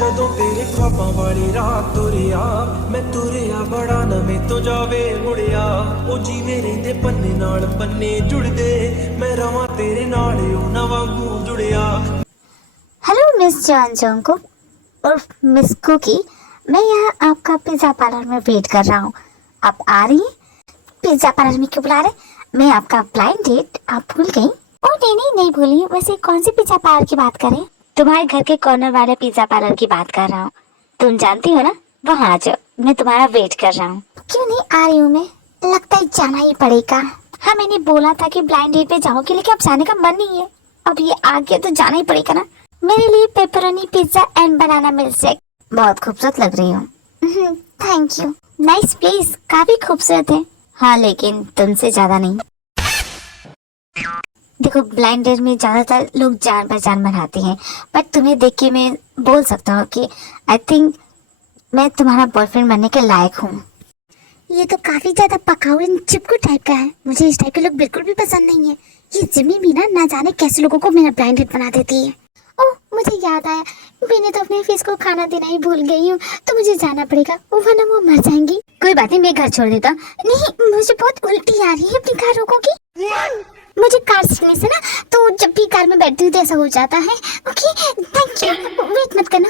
ਜਦੋਂ ਤੇਰੇ ख्वाबां ਵਾਲੀ ਰਾਤ ਤੁਰਿਆ ਮੈਂ ਤੁਰਿਆ ਬੜਾ ਨਵੇਂ ਤੋਂ ਜਾਵੇ ਮੁੜਿਆ ਉਹ ਜੀਵੇ ਰਹਿੰਦੇ ਪੰਨੇ ਨਾਲ ਪੰਨੇ ਜੁੜਦੇ मैं रवां तेरे नाल ओ ना वांगू जुड़िया। हेलो मिस जॉन जोंगकुक और मिस कुकी, मैं यहाँ आपका पिज़्ज़ा पार्लर में वेट कर रहा हूँ। आप आ रही हैं? पिज़्ज़ा पार्लर में क्यों बुला रहे? मैं आपका ब्लाइंड डेट आप भूल गई? ओ नहीं भूली। वैसे कौन सी पिज़्ज़ा पार्लर की बात करें? तुम्हारे घर के कॉर्नर वाले पिज़्ज़ा पार्लर की बात कर रहा हूँ। तुम जानती हो ना, वहाँ आ जाओ, मैं तुम्हारा वेट कर रहा हूँ। क्यों नहीं आ रही हूँ मैं? लगता है जाना ही पड़ेगा। हाँ, मैंने बोला था कि ब्लाइंड डेट पे जाओगे, लेकिन अब जाने का मन नहीं है। अब ये आ गया तो जाना ही पड़ेगा ना। मेरे लिए pepperoni pizza and banana milkshake. बहुत खूबसूरत लग रही हो। Thank you. नाइस प्लेस, काफी खूबसूरत है। हाँ, लेकिन तुमसे ज्यादा नहीं। देखो, ब्लाइंड डेट में ज्यादातर लोग जान पहचान बनाते हैं, बट तुम्हें देख के मैं बोल सकता हूँ कि आई थिंक मैं तुम्हारा बॉयफ्रेंड बनने के लायक हूँ। ये तो काफी ज्यादा पकाऊ चिपकू टाइप का है। मुझे इस टाइप के लोग बिल्कुल भी पसंद नहीं है। ये जिम्मी भी ना जाने कैसे लोगों को मेरा ब्लाइंड डेट बना देती है। ओह, मुझे याद आया, मैंने तो अपने फेस को खाना देना ही भूल गई हूँ, तो मुझे जाना पड़ेगा, वरना वो मर जाएंगी। कोई बात नहीं, मैं घर छोड़ देता। नहीं, मुझे बहुत उल्टी आ रही है अपनी कार रोकोगी? मुझे कार सीखने से ना, तो जब भी कार में बैठती हूँ तो ऐसा हो जाता है। Okay, thank you. वेट मत करना।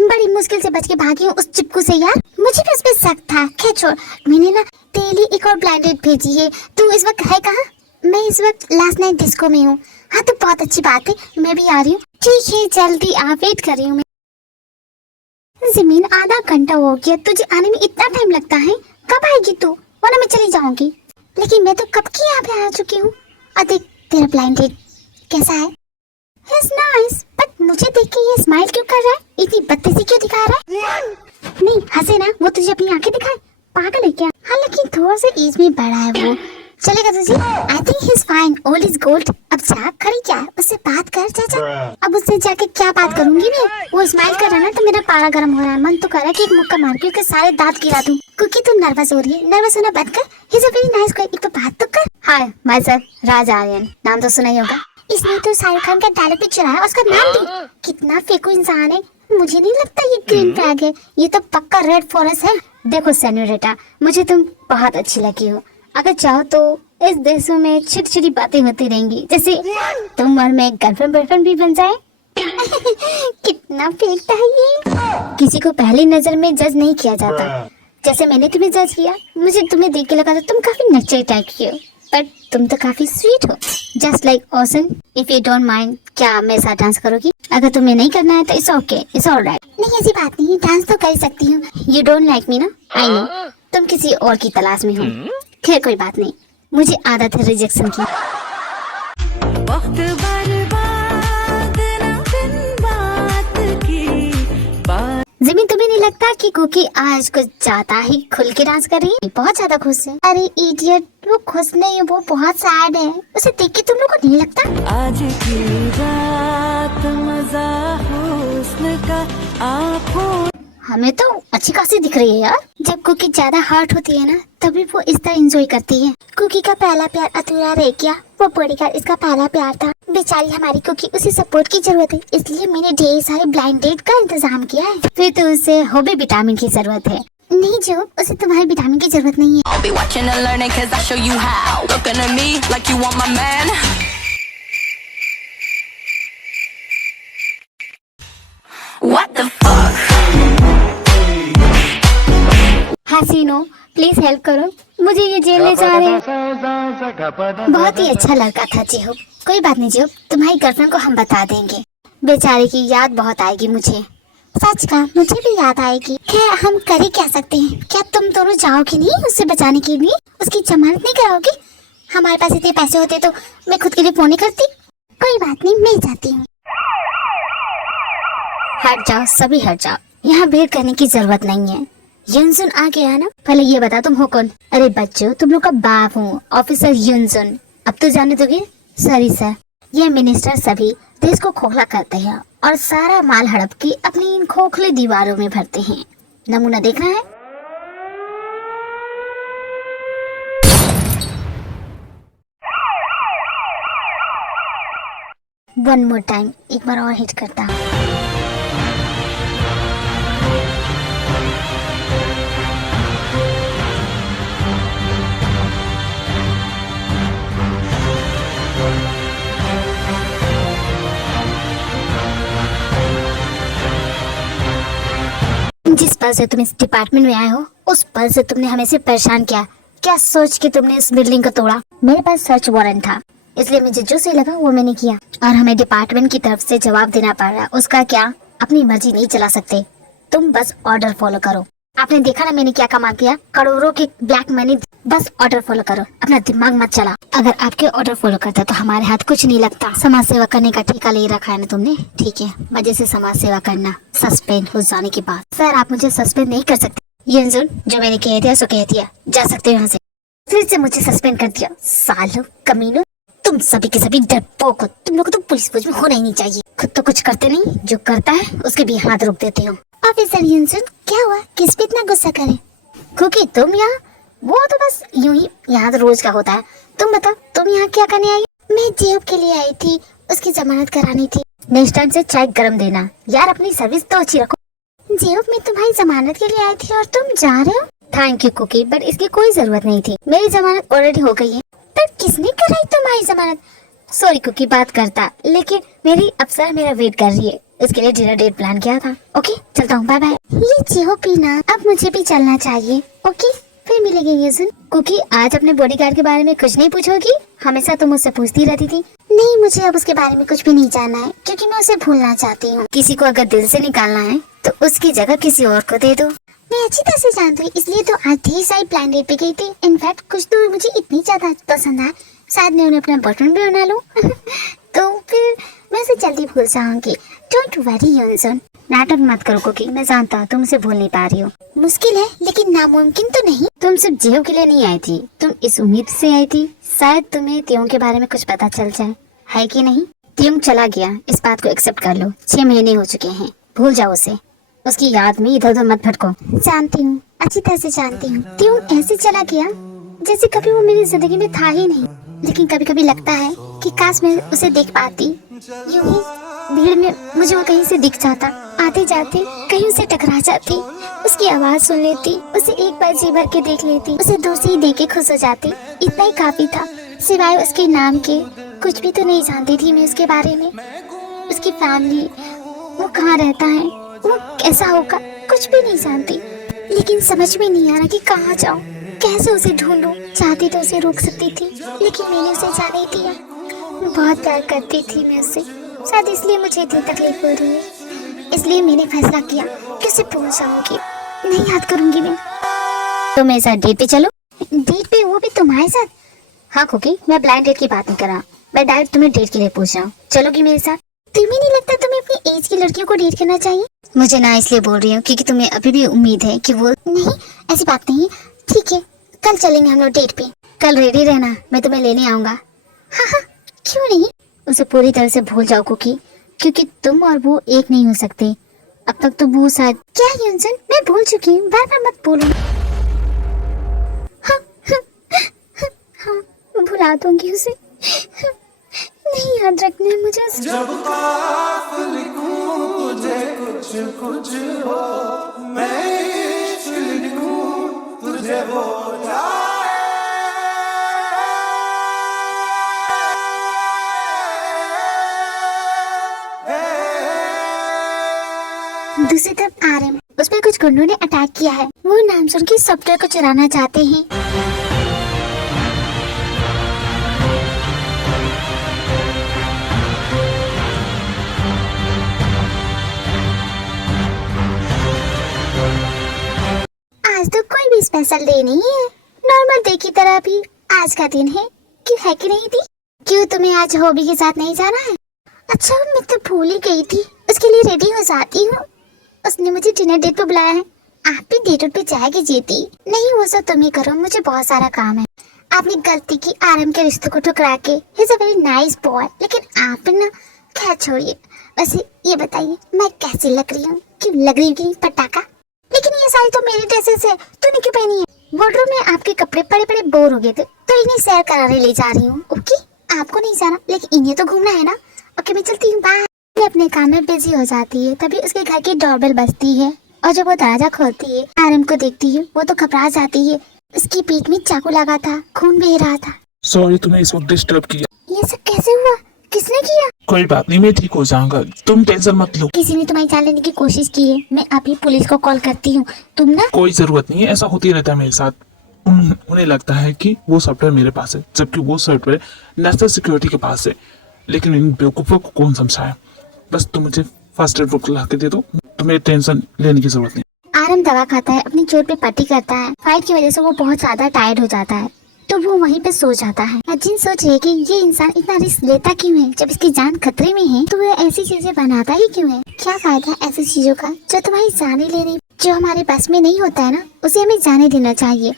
बड़ी मुश्किल से बच के भागी हूँ उस चिपकू से यार। मुझे भी उस पे शक था। खैर छोड़, मैंने ना तेरे लिए एक और ब्लाइंड डेट भेजी है। तू इस वक्त है कहाँ? मैं इस वक्त लास्ट नाइट डिस्को में हूँ। हाँ, तो बहुत अच्छी बात है, मैं भी आ रही हूँ। ठीक है, जल्दी आ, वेट कर रही हूँ मैं। जमीन, आधा घंटा हो गया, तुझे आने में इतना टाइम लगता है? कब आएगी तू? वरना मैं चली जाऊंगी। लेकिन मैं तो कब की यहाँ पे आ चुकी हूँ। और देख, तेरा ब्लाइंड डेट कैसा है? He's nice, but मुझे देख के ये स्माइल क्यों कर रहा है? इतनी बदतमीजी क्यों दिखा रहा है? नहीं हंसे ना, वो तुझे अपनी आंखें दिखाए, पागल है क्या? हाँ, लेकिन थोड़ा सा एज में बड़ा है वो। चलेगा तुझे? I think he's fine, old is gold। अब जा, खड़ी क्या है, उससे बात कर। चाचा, अब उससे जाके क्या बात करूंगी मैं? वो स्माइल कर रहा है ना, तो मेरा पारा गर्म हो रहा है। मन तो कर रहा है कि एक मुक्का मार के उसके सारे दांत गिरा दूं। क्योंकि तू नर्वस हो रही है, नर्वस होना बंद कर। He's a very nice guy, एक तो बात तो कर। हाय, माय सेल्फ राज आर्यन, नाम तो सुना ही होगा। इसने तो शाहरुख खान का डायलॉग भी चुराया, उसका नाम भी। कितना फेकू इंसान है। मुझे नहीं लगता ये ग्रीन फ्लैग है, ये तो पक्का रेड फॉरेस्ट है। देखो सेन्योरिटा, मुझे तुम बहुत अच्छी लगी हो। अगर चाहो तो इस देशों में छोटी छोटी बातें होती रहेंगी, जैसे तुम और मैं गर्लफ्रेंड बॉयफ्रेंड भी बन जाए। कितना फेंकता है ये। किसी को पहली नजर में जज नहीं किया जाता। जैसे मैंने तुम्हें जज किया, मुझे तुम्हें देख के लगा था तुम काफी नच्चे टाइप की हो, पर तुम तो काफी स्वीट हो। Just like ocean. If you don't mind, क्या मेरे साथ डांस करोगी? अगर तुम्हें नहीं करना है तो इट्स ओके, इट्स ऑलराइट। नहीं, ऐसी बात नहीं, डांस तो कर सकती हूँ। यू डोंट लाइक मी ना, आई नो। तुम किसी और की तलाश में हो। खैर कोई बात नहीं, मुझे आदत है रिजेक्शन की। जिमी, तुम्हें नहीं लगता कि कुकी आज कुछ ज्यादा ही खुल के डांस कर रही है? बहुत ज्यादा खुश है। अरे इडियट, वो खुश नहीं है, वो बहुत सैड है। उसे देख के तुम लोग को नहीं लगता? आज की रात मजा हुस्न का आँखों। हमें तो अच्छी खासी दिख रही है यार। जब कुकी ज्यादा हर्ट होती है ना, तभी वो इस तरह एंजॉय करती है। कुकी का पहला प्यार अधूरा रह गया, वो बॉडीगार्ड इसका पहला प्यार था। बेचारी हमारी कुकी, उसे सपोर्ट की जरूरत है, इसलिए मैंने ढेर सारे ब्लाइंड डेट का इंतजाम किया है। फिर तो उसे होबी विटामिन की जरूरत है। नहीं जो, उसे तुम्हारे विटामिन की जरूरत नहीं है। हसीनो, प्लीज हेल्प करो, मुझे ये जेल ले जा रहे हैं। बहुत ही अच्छा लड़का था जियो। कोई बात नहीं जियो, तुम्हारी गर्लफ्रेंड को हम बता देंगे। बेचारे की याद बहुत आएगी मुझे। सच का, मुझे भी याद आएगी। खैर, हम कर ही क्या सकते हैं। क्या तुम दोनों जाओगे नहीं उससे बचाने के लिए? उसकी जमानत नहीं कराओगे? हमारे पास इतने पैसे होते तो मैं खुद के लिए फोन नहीं करती। कोई बात नहीं, मैं जाती हूँ। हट जाओ, सभी हट जाओ, यहाँ भीड़ करने की जरूरत नहीं है। युनसुन आ गया है ना? पहले ये बता तुम हो कौन? अरे बच्चों, तुम लोग का बाप हूँ, ऑफिसर युनसुन। अब तो जाने दोगे? Sorry sir. ये मिनिस्टर सभी देश को खोखला करते हैं और सारा माल हड़प के अपनी इन खोखले दीवारों में भरते हैं। नमूना देखना है? वन मोर टाइम, एक बार और हिट करता। जिस पल से तुम इस डिपार्टमेंट में आए हो उस पल से तुमने हमें सिर्फ परेशान किया। क्या सोच के तुमने इस बिल्डिंग को तोड़ा? मेरे पास सर्च वारंट था, इसलिए मुझे जो सही लगा वो मैंने किया, और हमें डिपार्टमेंट की तरफ से जवाब देना पड़ रहा है। उसका क्या? अपनी मर्जी नहीं चला सकते, तुम बस ऑर्डर फॉलो करो। आपने देखा ना मैंने क्या कमाल किया, करोड़ों की ब्लैक मनी। बस ऑर्डर फॉलो करो, अपना दिमाग मत चला। अगर आपके ऑर्डर फॉलो करता तो हमारे हाथ कुछ नहीं लगता। समाज सेवा करने का ठेका ले रखा है ना तुमने, ठीक है, मजे से समाज सेवा करना। सस्पेंड हो जाने के बाद सर आप मुझे सस्पेंड नहीं कर सकते। यंजुन, जो मैंने कह दिया सो कह दिया, जा सकते हो यहाँ से। फिर से मुझे सस्पेंड कर दिया। सालों कमीनों, तुम सभी के सभी डरपोक हो। तुम लोग तो पुलिस फौज में होना ही नहीं चाहिए। खुद तो कुछ करते नहीं, जो करता है उसके भी हाथ रोक देते हो। ऑफिसर यंजुन, क्या हुआ? किस पे इतना गुस्सा करे? क्योंकि तुम यहाँ, वो तो बस यूं ही, यहाँ तो रोज का होता है। तुम बताओ, तुम यहाँ क्या करने आई? मैं जेब के लिए आई थी, उसकी जमानत करानी थी। नेक्स्ट टाइम से चाय गरम देना यार, अपनी सर्विस तो अच्छी रखो। जेब में तुम्हारी जमानत के लिए आई थी और तुम जा रहे हो? थैंक यू कुकी, बट इसकी कोई जरूरत नहीं थी। मेरी जमानत ऑलरेडी हो गई है। पर किसने कराई तुम्हारी जमानत? सॉरी कुकी, बात करता, लेकिन मेरी अफसर मेरा वेट कर रही है, उसके लिए डिनर डेट प्लान किया था। ओके चलता हूँ, बाय बाय। ये जियो पीना, अब मुझे भी चलना चाहिए। ओके फिर मिलेंगे यंजुन। कुकी, आज अपने बॉडीगार्ड के बारे में कुछ नहीं पूछोगी? हमेशा तुम मुझसे पूछती रहती थी। नहीं, मुझे अब उसके बारे में कुछ भी नहीं जानना है, क्योंकि मैं उसे भूलना चाहती हूँ। किसी को अगर दिल से निकालना है तो उसकी जगह किसी और को दे दो। मैं अच्छी तरह से जानती हूँ, इसलिए तो आज ढेर सारी प्लान डेट पे गई थी। इनफैक्ट कुछ तो मुझे इतनी ज्यादा पसंद है, शायद मैं उन्हें अपना बॉयफ्रेंड भी बना लूं। तो फिर मैं उसे जल्दी भूल जाऊंगी। Don't worry Yeonjun. नाटक मत करो कुकी, मैं जानता हूँ तुम उसे भूल नहीं पा रही हो। मुश्किल है लेकिन नामुमकिन तो नहीं। तुम सिर्फ जेब के लिए नहीं आई थी, तुम इस उम्मीद से आई थी शायद तुम्हें त्यों के बारे में कुछ पता चल जाए, है कि नहीं? त्यों चला गया, इस बात को एक्सेप्ट कर लो। 6 महीने हो चुके हैं, भूल जाओ उसे। उसकी याद में इधर उधर मत भटको। जानती हूँ, अच्छी तरह से जानती हूँ। त्यों ऐसे चला गया जैसे कभी वो मेरी जिंदगी में था ही नहीं। लेकिन कभी कभी लगता है कि काश मैं उसे देख पाती। यूं ही भीड़ में मुझे वो कहीं से दिख जाता, आते जाते कहीं उसे टकरा जाती, उसकी आवाज सुन लेती, उसे एक बार जी भर के देख लेती, उसे दूर से ही देख के खुश हो जाती। इतना ही काफी था। सिवाय उसके नाम के कुछ भी तो नहीं जानती थी मैं उसके बारे में। उसकी फैमिली, वो कहाँ रहता है, वो कैसा होगा, कुछ भी नहीं जानती। लेकिन समझ में नहीं आ रहा कि कहाँ जाऊँ, कैसे उसे ढूंढूं। चाहती तो उसे रोक सकती थी, लेकिन मैंने उसे जाने ही दिया। बहुत प्यार करती थी मैं उससे, शायद इसलिए मुझे इतनी तकलीफ हो रही है। इसलिए मैंने फैसला किया कि उसे भूल जाऊंगी, नहीं याद करूंगी मैं। तो मेरे साथ डेट पे चलो। डेट पे? वो भी तुम्हारे साथ? हाँ कुकी, मैं ब्लाइंड डेट की बात नहीं कर रहा, मैं डायरेक्ट तुम्हें डेट के लिए पूछ रहा हूँ। चलोगी मेरे साथ? तुम्हें नहीं लगता तुम्हें अपनी एज की लड़कियों को डेट करना चाहिए? मुझे ना इसलिए बोल रही हूँ क्योंकि तुम्हें अभी भी उम्मीद है कि वो। नहीं ऐसी बात नहीं। ठीक है, कल चलेंगे हम लोग डेट पे। कल रेडी रहना, मैं तुम्हें लेने आऊंगा। हाँ हाँ, क्यों नहीं। उसे पूरी तरह से भूल जाओ कुकी, क्योंकि तुम और वो एक नहीं हो सकते। अब तक तो वो शायद। क्या यंजुन, मैं भूल चुकी हूँ, बार बार मत बोलो। हाँ, हाँ, हाँ, हाँ, भुला दूंगी उसे। नहीं याद रखना है मुझे। जब ख्वाब लिखूं तुझे कुछ कुछ हो, मैं इश्क लिखूं तुझे वो जाए। दूसरी तरफ आरएम, उस पर कुछ गुंडों ने अटैक किया है। वो नाम सुन के सॉफ्टवेयर को चुराना चाहते हैं। आज तो कोई भी स्पेशल डे नहीं है, नॉर्मल डे की तरह भी आज का दिन है। क्यों, है कि नहीं थी? क्यों तुम्हें आज हॉबी के साथ नहीं जाना है? अच्छा मैं तो भूल ही गई थी, उसके लिए रेडी हो जाती हूँ। उसने मुझे डिनर डेट पे बुलाया है। आप भी डेट पे जाएगी जीती? नहीं, वो सब तुम ही करो, मुझे बहुत सारा काम है। आपने गलती की आरएम के रिश्ते को ठुकरा के। He is a very nice boy, लेकिन आप ना, खैर छोड़िए। वैसे ये बताइए मैं कैसी लग रही हूँ? क्यों लग रही हूँ पटाखा? लेकिन ये सारी तो मेरी ड्रेसेस है, तूने क्यों पहनी है? वार्डरोब में आपके कपड़े पड़े पड़े बोर हो गए थे, तो इन्हें सैर कराने ले जा रही हूँ। ओके, आपको नहीं जाना लेकिन इन्हें तो घूमना है ना। ओके मैं चलती काम में बिजी हो जाती है, तभी उसके घर की डोरबेल बजती है और जब वो दरवाजा खोलती है, आरम को देखती है, वो तो घबरा जाती है। उसकी पीठ में चाकू लगा था, खून बह रहा था। सॉरी तुम्हें इस वक्त डिस्टर्ब किया। ये सब कैसे हुआ? किसने किया? कोई बात नहीं, मैं ठीक हो जाऊंगा, तुम टेंशन मत लो। किसी ने तुम्हारी जान लेने की कोशिश की है। मैं अभी पुलिस को कॉल करती हूँ। तुम ना कोई जरूरत नहीं है, ऐसा होती रहता है मेरे साथ। उन्हें लगता है कि वो सॉफ्टवेयर मेरे पास है, जबकि वो सॉफ्टवेयर नेशनल सिक्योरिटी के पास है। लेकिन इन बेवकूफों को कौन समझाए। बस तुम मुझे फर्स्ट एड बुक ला के दे दो, तुम्हें टेंशन लेने की जरूरत नहीं। आरम दवा खाता है, अपनी चोट पे पट्टी करता है। फाइट की वजह से वो बहुत ज्यादा टायर्ड हो जाता है, तो वो वहीं पे सो जाता है। अजीन सोच रही है कि ये इंसान इतना रिस्क लेता क्यों है? जब इसकी जान खतरे में है तो वो ऐसी चीजें बनाता ही क्यों है? क्या फायदा ऐसी चीजों का जो तुम्हारी जान ही ले रही? जो हमारे बस में नहीं होता है ना, उसे हमें जाने देना चाहिए।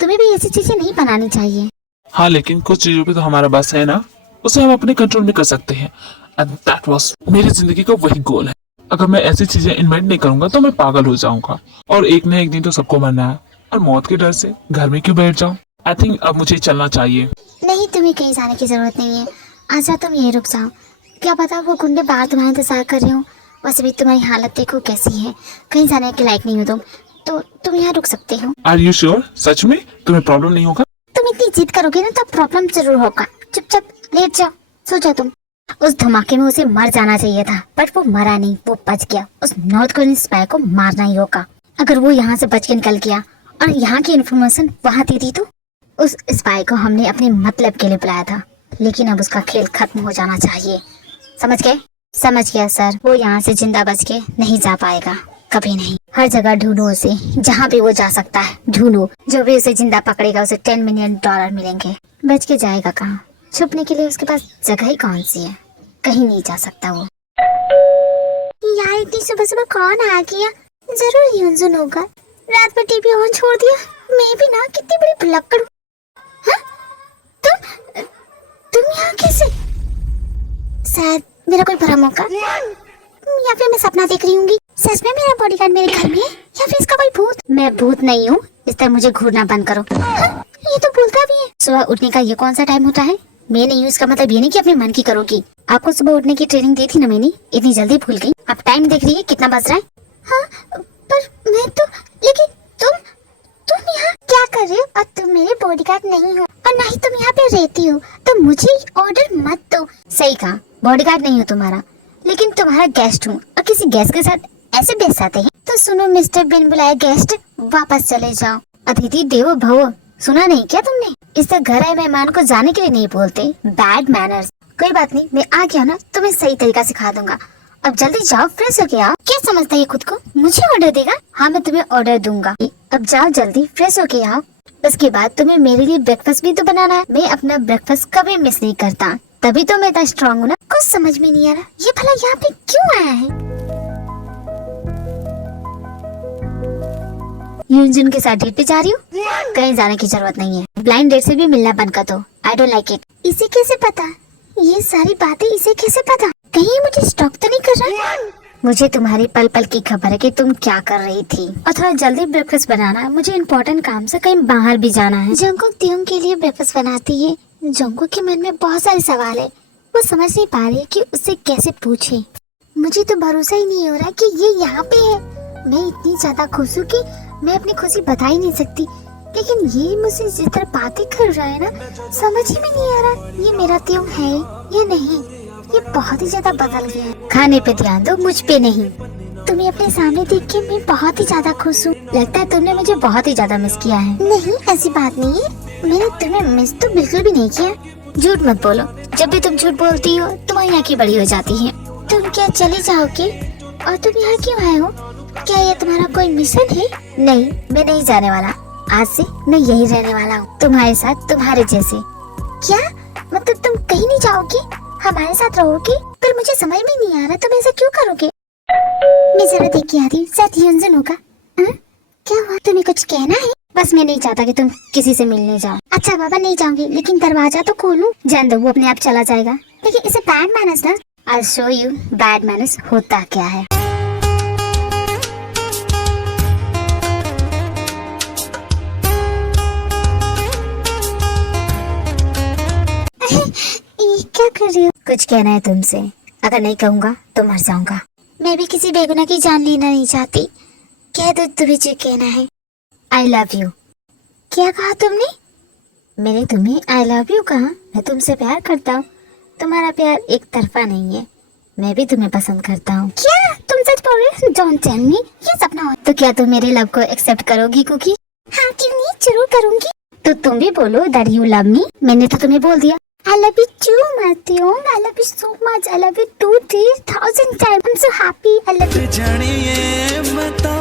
तुम्हें भी ऐसी चीजें नहीं बनानी चाहिए। हाँ, लेकिन कुछ चीजों पे तो हमारा बस है ना, उसे हम अपने कंट्रोल में कर सकते हैं। एंड दैट वाज मेरी जिंदगी का वही गोल है। अगर मैं ऐसी चीजें इन्वेंट नहीं करूंगा तो मैं पागल हो जाऊंगा, और एक न एक दिन तो सबको मरना है, और मौत के डर से घर में क्यों बैठ जाऊं। आई थिंक अब मुझे चलना चाहिए। नहीं, तुम्हें कहीं जाने की जरूरत नहीं है। आजा, तुम यहीं रुक जाओ। क्या पता वो गुंडे बाहर तुम्हारा इंतजार कर रहे हो। वैसे भी तुम्हारी हालत देखो कैसी है, कहीं जाने के लायक नहीं हो तुम, तो तुम यहाँ रुक सकते हो। Are you sure? सच में तुम्हें प्रॉब्लम नहीं होगा? तुम इतनी जिद करोगे ना तो प्रॉब्लम जरूर होगा। चुपचाप लेट जाओ, सो जाओ तुम। उस धमाके में उसे मर जाना चाहिए था, बट वो मरा नहीं, वो बच गया। उस नॉर्थ कोरियन स्पाई को मारना ही होगा। अगर वो यहाँ से बच के निकल गया और यहाँ की इन्फॉर्मेशन वहाँ दे दी तो? उस स्पाई को हमने अपने मतलब के लिए बुलाया था, लेकिन अब उसका खेल खत्म हो जाना चाहिए। समझ गए? समझ गया सर। वो यहाँ से जिंदा बच के नहीं जा पाएगा, कभी नहीं। हर जगह ढूंढो उसे, जहाँ पे वो जा सकता है ढूंढो। जो भी उसे जिंदा पकड़ेगा उसे $10 मिलियन मिलेंगे। बच के जाएगा कहाँ? छुपने के लिए उसके पास जगह ही कौन सी है? कहीं नहीं जा सकता वो। यार इतनी सुबह सुबह कौन आ गया? जरूर यूनजुन होगा। रात भर टीवी ऑन छोड़ दिया। मैं भी ना कितनी बड़ी भुलक्कड़ हूँ। हाँ? तुम यहाँ कैसे? शायद मेरा कोई भ्रम होगा, या फिर मैं सपना देख रही हूँगी। सच में मेरा बॉडीगार्ड मेरे घर में है, या फिर इसका कोई भूत? मैं भूत नहीं हूँ, इस तरह मुझे घूरना बंद करो। हाँ? ये तो बोलता भी है। सुबह उठने का ये कौन सा टाइम होता है? मैं नहीं हूँ इसका मतलब ये नहीं कि अपने मन की करोगी। आपको सुबह उठने की ट्रेनिंग दी थी ना मैंने, इतनी जल्दी भूल गई? आप टाइम देख रही है कितना बज रहा है? हाँ, पर मैं तो, लेकिन तुम यहाँ क्या कर रहे हो? और तुम मेरे बॉडीगार्ड नहीं हो, और ना ही तुम यहाँ पे रहती हो, तो मुझे ऑर्डर मत दो। सही कहा, बॉडीगार्ड नहीं हो तुम्हारा, लेकिन तुम्हारा गेस्ट हूँ, और किसी गेस्ट के साथ ऐसे बेच जाते हैं? तो सुनो मिस्टर बिन बुलाए गेस्ट, वापस चले जाओ। अतिथि देवो भव, सुना नहीं क्या तुमने? इससे घर आए मेहमान को जाने के लिए नहीं बोलते। Bad manners. कोई बात नहीं, मैं आ गया ना तो मैं सही तरीका सिखा दूंगा। अब जल्दी जाओ, फ्रेश होके आओ। क्या समझता है खुद को? मुझे ऑर्डर देगा? हाँ, मैं तुम्हें ऑर्डर दूंगा। अब जाओ जल्दी, फ्रेश होके आओ। उसके बाद तुम्हें मेरे लिए ब्रेकफास्ट भी तो बनाना है। मैं अपना ब्रेकफास्ट कभी मिस नहीं करता, तभी तो मैं इतना स्ट्रॉन्ग हूँ ना। कुछ समझ में नहीं आ रहा, ये भला यहाँ पे क्यों आया है? यूनजुन के साथ डेट पे जा रही हूँ? कहीं जाने की जरूरत नहीं है। ब्लाइंड डेट से भी मिलना बंद कर दो। I don't like it. इसे कैसे पता? ये सारी बातें इसे कैसे पता? कहीं ये मुझे स्टॉक तो नहीं कर रहा? मुझे तुम्हारी पल पल की खबर है कि तुम क्या कर रही थी। और थोड़ा जल्दी ब्रेकफास्ट बनाना, मुझे इम्पोर्टेंट काम से कहीं बाहर भी जाना है। जंगकुक तियोंग के लिए ब्रेकफास्ट बनाती है। जंगकुक के मन में बहुत सारे सवाल है, वो समझ नहीं पा रही कि उससे कैसे पूछे। मुझे तो भरोसा ही नहीं हो रहा कि ये यहाँ पे है। मैं इतनी ज्यादा खुश हूँ कि मैं अपनी खुशी बता ही नहीं सकती, लेकिन ये मुझसे जिस तरह बातें कर रहा है ना, समझ ही में नहीं आ रहा ये मेरा तियोंग है या नहीं। ये बहुत ही ज्यादा बदल गया है। खाने पे ध्यान दो, मुझ पे नहीं। तुम्हें अपने सामने देख के मैं बहुत ही ज्यादा खुश हूँ। लगता है तुमने मुझे बहुत ही ज्यादा मिस किया है। नहीं, ऐसी बात नहीं है, मैंने तुम्हें मिस तो बिल्कुल भी नहीं किया। झूठ मत बोलो, जब भी तुम झूठ बोलती हो तुम्हारी आंखें बड़ी हो जाती है। तुम क्या चले जाओगे? और तुम यहाँ क्यों आए हो? क्या ये तुम्हारा कोई मिशन है? नहीं, मैं नहीं जाने वाला। आज से मैं यही रहने वाला हूँ, तुम्हारे साथ, तुम्हारे जैसे। क्या मतलब तुम कहीं नहीं जाओगी? हमारे साथ रहोगे? पर मुझे समझ में नहीं आ रहा तुम ऐसा क्यों करोगे। मैं जरा देख के आती हूँ, शायद यूनजुन होगा। क्या हुआ? तुम्हें कुछ कहना है? बस मैं नहीं चाहता कि तुम किसी से मिलने जाओ। अच्छा बाबा, नहीं जाऊंगी, लेकिन दरवाजा तो खोलूं। जान दो, वो अपने आप चला जाएगा। लेकिन इसे बैड मैनर्स ना। I'll show you bad manners होता क्या है। ये क्या कर रही हो? कुछ कहना है तुमसे? अगर नहीं कहूँगा तो मर जाऊंगा। मैं भी किसी बेगुनाह की जान लेना नहीं चाहती। कह दो तुम्हें जो कहना है। I love you. क्या कहा तुमने? मैंने तुम्हें आई लव यू कहा। मैं तुमसे प्यार करता हूँ। तुम्हारा प्यार एक तरफा नहीं है, मैं भी तुम्हें पसंद करता हूँ। क्या तुम सच बोल रहे हो? डोंट टेल मी ये सपना हो। तो क्या तुम मेरे लव को एक्सेप्ट करोगी कुकी? हाँ क्यों नहीं, जरूर करूंगी। तो तुम भी बोलो दैट यू लव मी। मैंने तो तुम्हें बोल दिया I love you too, Matthew. I love you so much. I love you 2,000 times. I'm so happy. I love you. जानिए मैं तो